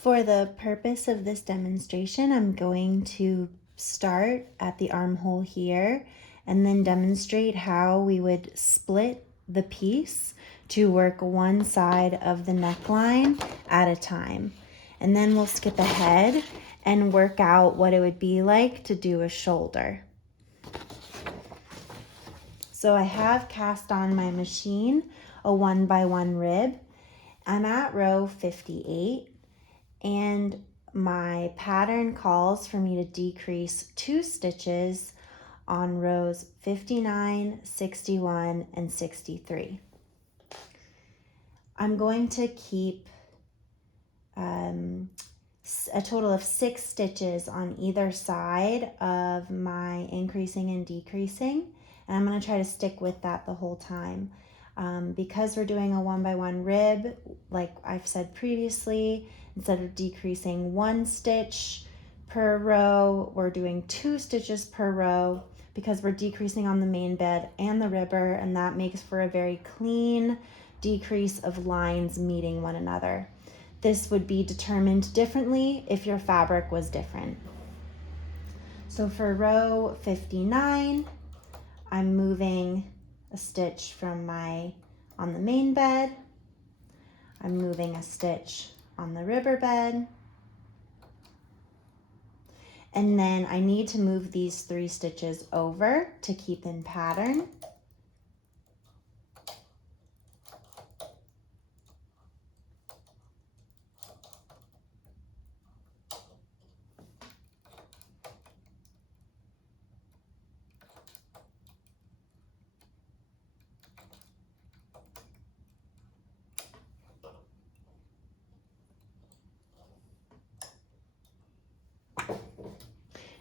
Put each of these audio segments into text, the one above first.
For the purpose of this demonstration, I'm going to start at the armhole here and then demonstrate how we would split the piece to work one side of the neckline at a time. And then we'll skip ahead and work out what it would be like to do a shoulder. So I have cast on my machine a 1x1 rib. I'm at row 58 and my pattern calls for me to decrease 2 stitches on rows 59, 61, and 63. I'm going to keep a total of 6 stitches on either side of my increasing and decreasing, and I'm going to try to stick with that the whole time. Because we're doing a 1x1 rib, like I've said previously, instead of decreasing 1 stitch per row, we're doing 2 stitches per row because we're decreasing on the main bed and the ribber, and that makes for a very clean decrease of lines meeting one another. This would be determined differently if your fabric was different. So for row 59, I'm moving a stitch from on the main bed. I'm moving a stitch on the ribber bed. And then I need to move these 3 stitches over to keep in pattern.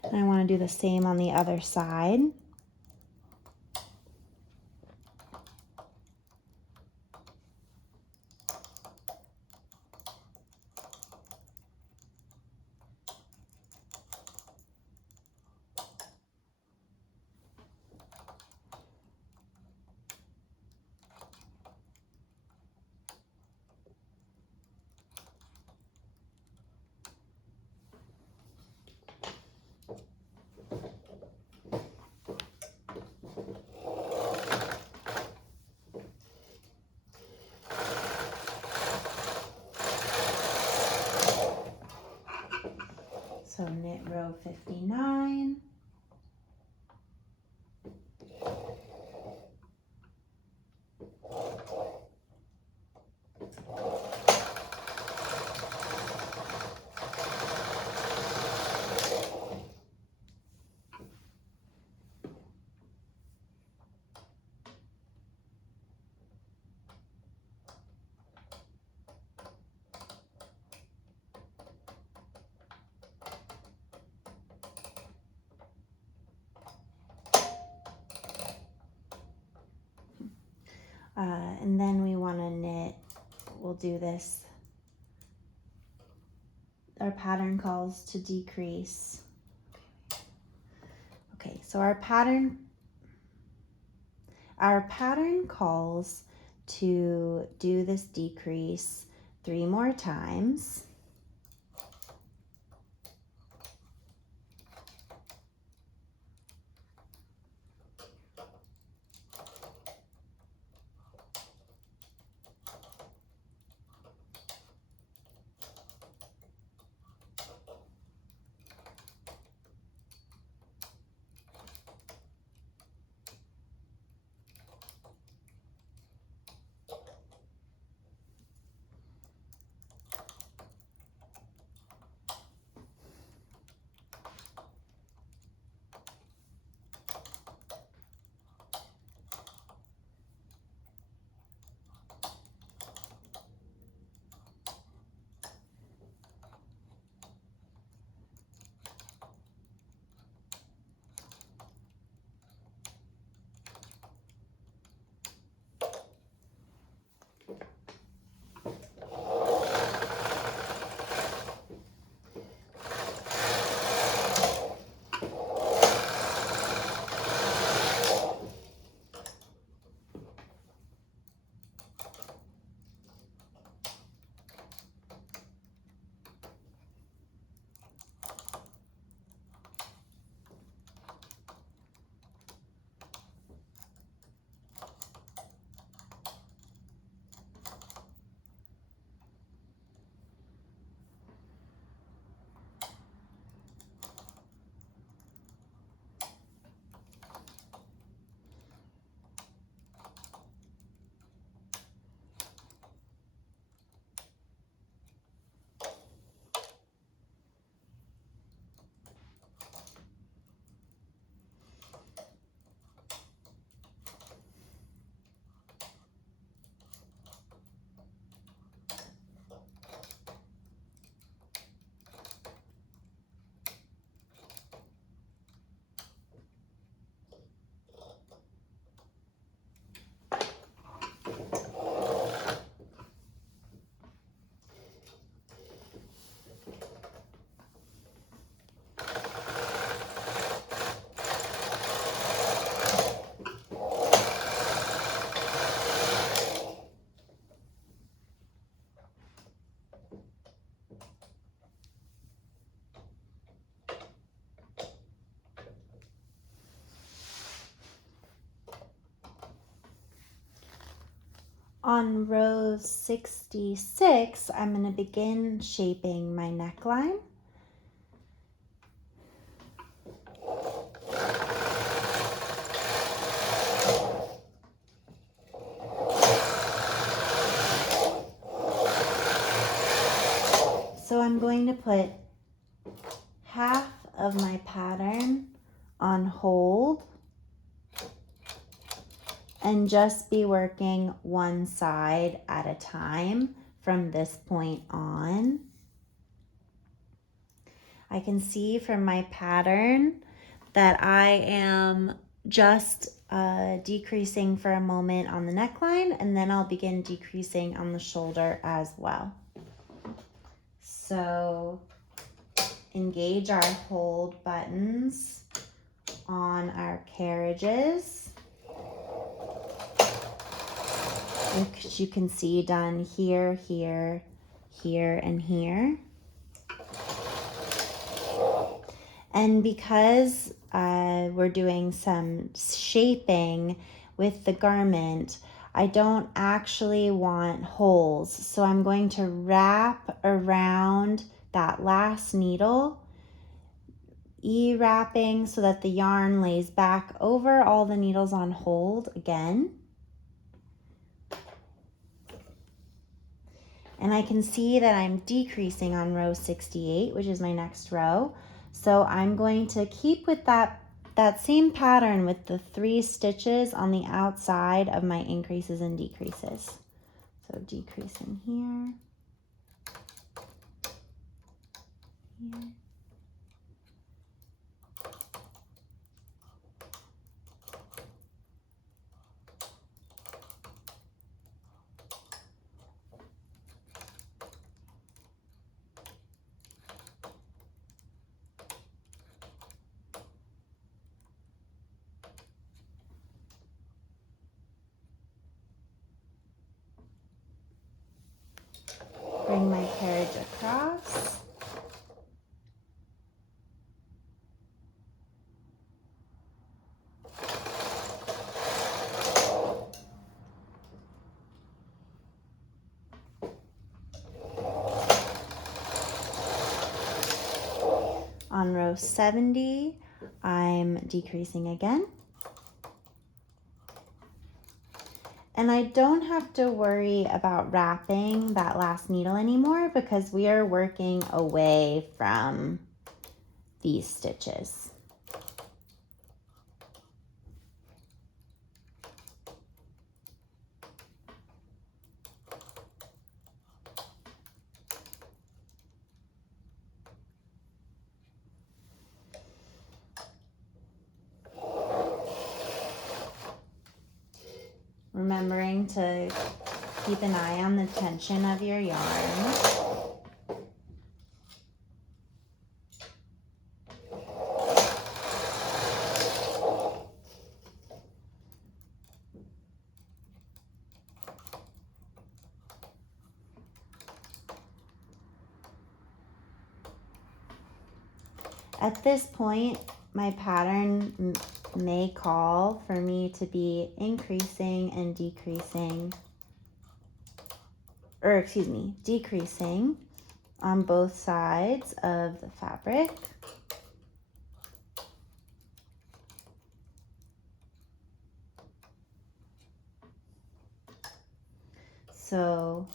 And I want to do the same on the other side. So knit row 59. And then we want to knit, we'll do this. Our pattern calls to decrease. Okay, so our pattern calls to do this decrease 3 more times. On row 66, I'm going to begin shaping my neckline. So I'm going to put half of my pattern on hold and just be working one side at a time from this point on. I can see from my pattern that I am just decreasing for a moment on the neckline, and then I'll begin decreasing on the shoulder as well. So engage our hold buttons on our carriages, which you can see done here, here, here, and here. And because we're doing some shaping with the garment, I don't actually want holes. So I'm going to wrap around that last needle, E-wrapping so that the yarn lays back over all the needles on hold again. And I can see that I'm decreasing on row 68, which is my next row. So I'm going to keep with that same pattern with the 3 stitches on the outside of my increases and decreases. So decreasing here, here. Bring my carriage across. On row 70, I'm decreasing again. And I don't have to worry about wrapping that last needle anymore because we are working away from these stitches. Remembering to keep an eye on the tension of your yarn. At this point, my pattern may call for me to be increasing and decreasing, decreasing on both sides of the fabric. So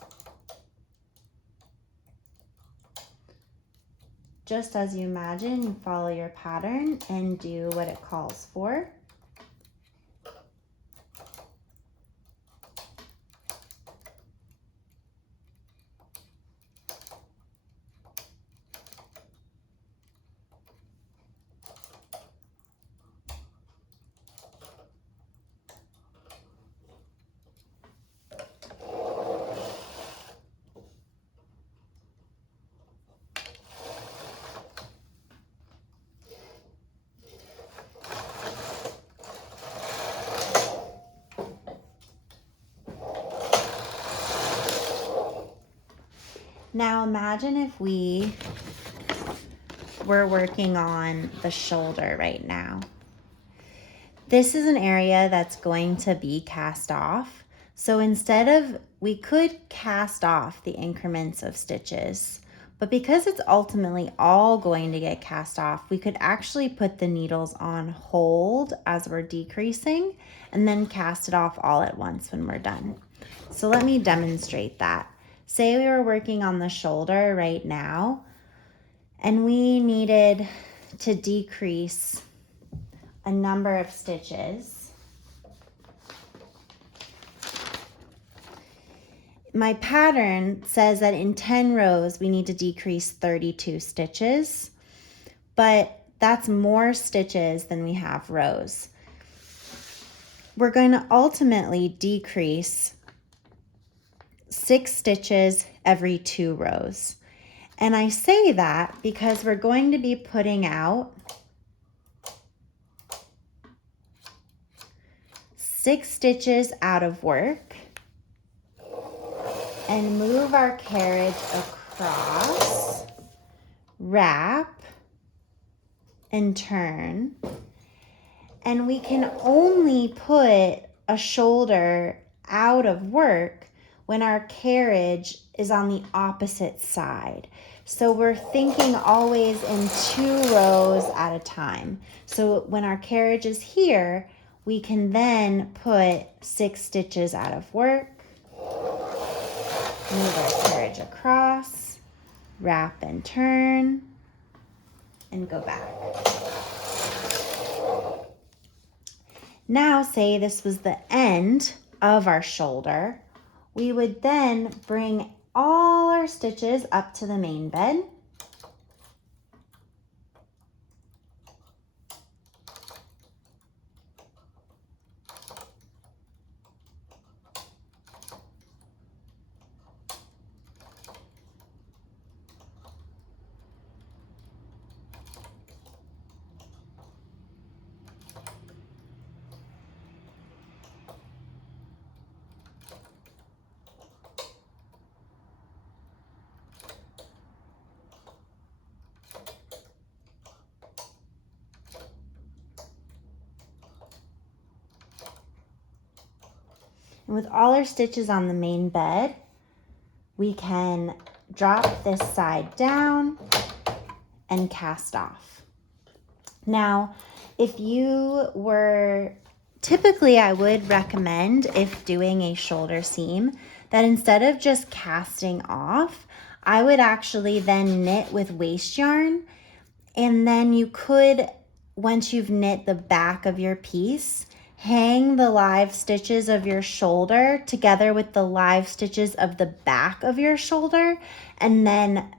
just as you imagine, you follow your pattern and do what it calls for. Now imagine if we were working on the shoulder right now. This is an area that's going to be cast off. So instead of, we could cast off the increments of stitches, but because it's ultimately all going to get cast off, we could actually put the needles on hold as we're decreasing and then cast it off all at once when we're done. So let me demonstrate that. Say we were working on the shoulder right now and we needed to decrease a number of stitches. My pattern says that in 10 rows, we need to decrease 32 stitches, but that's more stitches than we have rows. We're going to ultimately decrease 6 stitches every 2 rows. And I say that because we're going to be putting out 6 stitches out of work and move our carriage across, wrap, and turn. And we can only put a shoulder out of work when our carriage is on the opposite side. So we're thinking always in 2 rows at a time. So when our carriage is here, we can then put 6 stitches out of work, move our carriage across, wrap and turn, and go back. Now, say this was the end of our shoulder, we would then bring all our stitches up to the main bed. And with all our stitches on the main bed, we can drop this side down and cast off. Now, if you were, typically I would recommend, if doing a shoulder seam, that instead of just casting off, I would actually then knit with waste yarn. And then you could, once you've knit the back of your piece, hang the live stitches of your shoulder together with the live stitches of the back of your shoulder, and then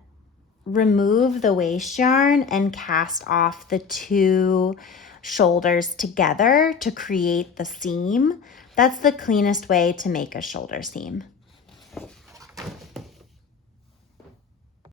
remove the waste yarn and cast off the 2 shoulders together to create the seam. That's the cleanest way to make a shoulder seam.